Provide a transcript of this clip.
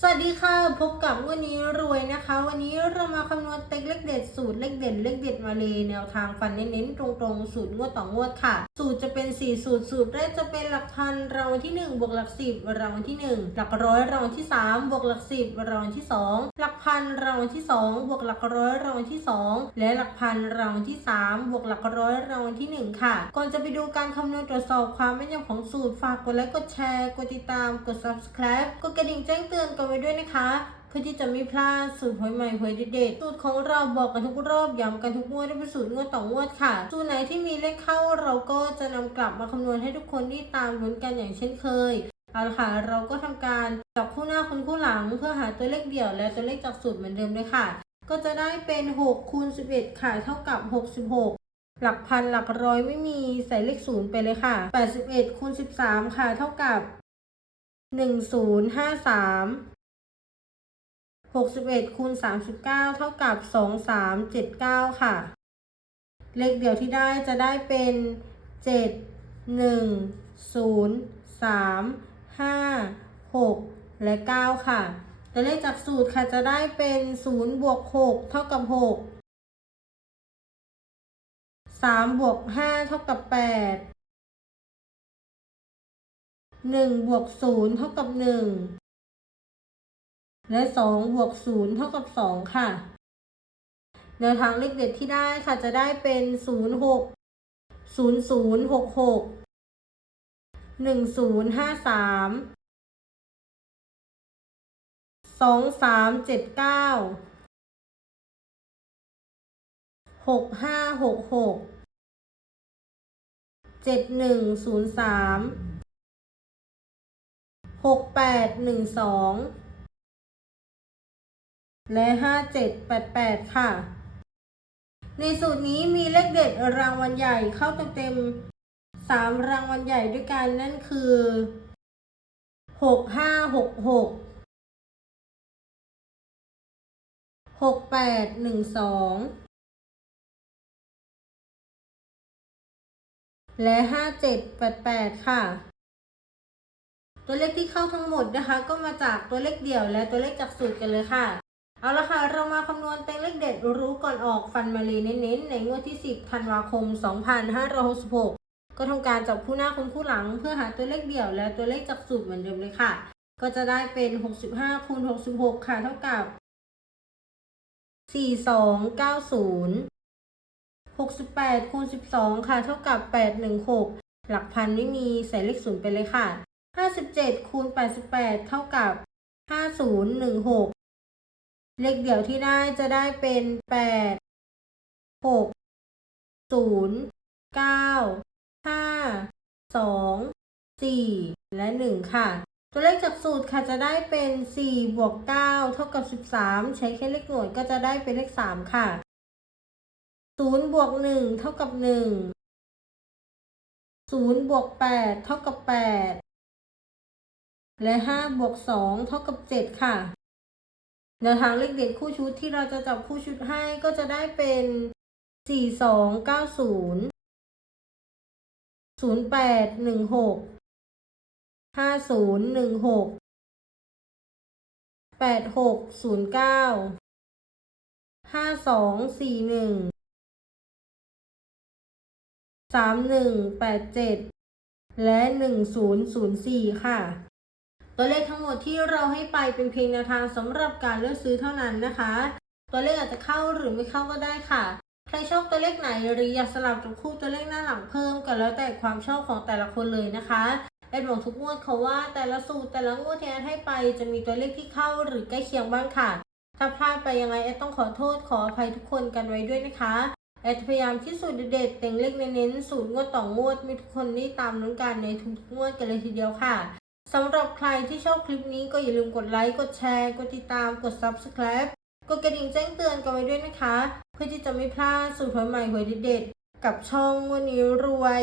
สวัสดีค่ะ พบกับวันนี้รวยนะคะ วันนี้เรามาคำนวณเต็กเลขเด็ดสูตรเลขเด่นเลขเด็ดมาเลยแนวทางฟันเน้นๆตรงๆ สูตรงวดต่องวดค่ะสูตรจะเป็น 4 สูตร สูตรแรกจะเป็นหลักพันรางวัลที่ 1 บวกหลักสิบรางวัลที่ 1 หลักร้อยรางวัลที่ 3 บวกหลักสิบรางวัลที่ 2 หลักพันรางวัลที่ 2 บวกหลักร้อยรางวัลที่ 2 และหลักพันรางวัลที่ 3 บวกหลักร้อยรางวัลที่ 1 ค่ะ ก่อนจะไปดูการคำนวณตรวจสอบความแม่นยำของสูตรฝากกดไลค์กดแชร์ กดติดตามกด subscribe กดกระดิ่งแจ้งเตือนกันไว้ด้วยนะคะ พื่อที่จะไม่พลาดสูตรหวยใหม่หวยเด็ดสูตรของเราบอกกันทุกรอบย้ำกันทุกงวดได้เป็นสูตรงวดต่องวดค่ะ สูตรไหนที่มีเลขเข้าเราก็จะนำกลับมาคำนวณให้ทุกคนที่ตามลุ้นกันอย่างเช่นเคยเอาละค่ะเราก็ทำการจับคู่หน้าคนคู่หลัง เพื่อหาตัวเลขเดี่ยวและตัวเลขจากสูตรเหมือนเดิมเลยค่ะ ก็จะได้เป็น6คูณ11ค่ะเท่ากับ 66หลักพันหลักร้อยไม่มีใส่เลขศูนย์ไปเลยค่ะ 81คูณ13 ค่ะ เท่ากับ 1053 61คูณ39 เท่ากับ 2379 ค่ะ เลขเดียวที่ได้จะได้เป็น 7 1 0 3 5 6 และ 9 ค่ะ แตัวเลขจากสูตรค่ะจะได้เป็น 0 บวก 6 เท่ากับ 6 3 บวก 5 เท่ากับ 8 1 บวก 0 เท่ากับ 1 และ2บวก0เท่ากับ 2 ค่ะแนวทางเลขเด็ดที่ได้ค่ะจะได้เป็น 0 6 0 0 6 6 1 0 5 3 2 3 7 9 6 5 6 6 7 1 0 3 6 8 1 2 และห้าเจ็ดแปดแปดค่ะ ในสูตรนี้มีเลขเด็ดรางวัลใหญ่เข้าเต็มๆสามรางวัลใหญ่ด้วยกันนั่นคือหกห้าหกหกหกแปดหนึ่งสองและห้าเจ็ดแปดแปดค่ะ ตัวเลขที่เข้าทั้งหมดนะคะ ก็มาจากตัวเลขเดี่ยวและตัวเลขจากสูตรกันเลยค่ะ เอาละค่ะ เรามาคำนวณเต็งเลขเด็ดรู้ก่อนออกฟันมาเลยเน้นๆ ในงวดที่ 10ธันวาคม 2566 ก็ทำการจับคู่หน้าคู่คู่หลัง เพื่อหาตัวเลขเดี่ยวและตัวเลขจากสูตรเหมือนเดิมเลยค่ะ ก็จะได้เป็น 65คูณ66 ค่ะเท่ากับ 4290 68คูณ12 ค่ะ เท่ากับ 816 หลักพันไม่มีใส่เลขศูนย์ไปเลยค่ะ 57คูณ88 เท่ากับ 5016 เลขเดี่ยวที่ได้จะได้เป็นแปดหกศูนย์เก้าห้าสองสี่และหนึ่งค่ะ ตัวเลขจากสูตรค่ะจะได้เป็นสี่บวกเก้าเท่ากับสิบสามใช้แค่เลขหน่วยก็จะได้เป็นเลขสามค่ะศูนย์บวกหนึ่งเท่ากับหนึ่งศูนย์บวกแปดเท่ากับแปดและห้าบวกสองเท่ากับเจ็ดค่ะ แนวทางเลขเด็ดคู่ชุดที่เราจะจับคู่ชุดให้ก็จะได้เป็นสี่สองเก้าศูนย์ศูนย์แปดหนึ่งหกห้าศูนย์หนึ่งหกแปดหกศูนย์เก้าห้าสองสี่หนึ่งสามหนึ่งแปดเจ็ดและหนึ่งศูนย์ศูนย์สี่ค่ะ ตัวเลขทั้งหมดที่เราให้ไปเป็นเพียงแนวทางสำหรับการเลือกซื้อเท่านั้นนะคะ ตัวเลขอาจจะเข้าหรือไม่เข้าก็ได้ค่ะ ใครชอบตัวเลขไหนหรืออยากสลับจับคู่ตัวเลขหน้าหลังเพิ่มก็แล้วแต่ความชอบของแต่ละคนเลยนะคะแอดบอกทุกงวดเขาว่าแต่ละสูตรแต่ละงวดที่แอดให้ไปจะมีตัวเลขที่เข้าหรือใกล้เคียงบ้างค่ะ ถ้าพลาดไปยังไงแอดต้องขอโทษขออภัยทุกคนกันไว้ด้วยนะคะแอดพยายามที่สูตรเด็ดๆแต่งเลขเน้นๆสูตรงวดต่องวดมีทุกคนได้ตามลุ้นกันในทุกๆงวดกันเลยทีเดียวค่ะ สำหรับใครที่ชอบคลิปนี้ก็อย่าลืมกดไลค์ กดแชร์ กดติดตาม กด subscribe กดกระดิ่งแจ้งเตือนกันไว้ด้วยนะคะ เพื่อที่จะไม่พลาดสูตรหวยใหม่หวยเด็ดๆกับช่องวันนี้รวย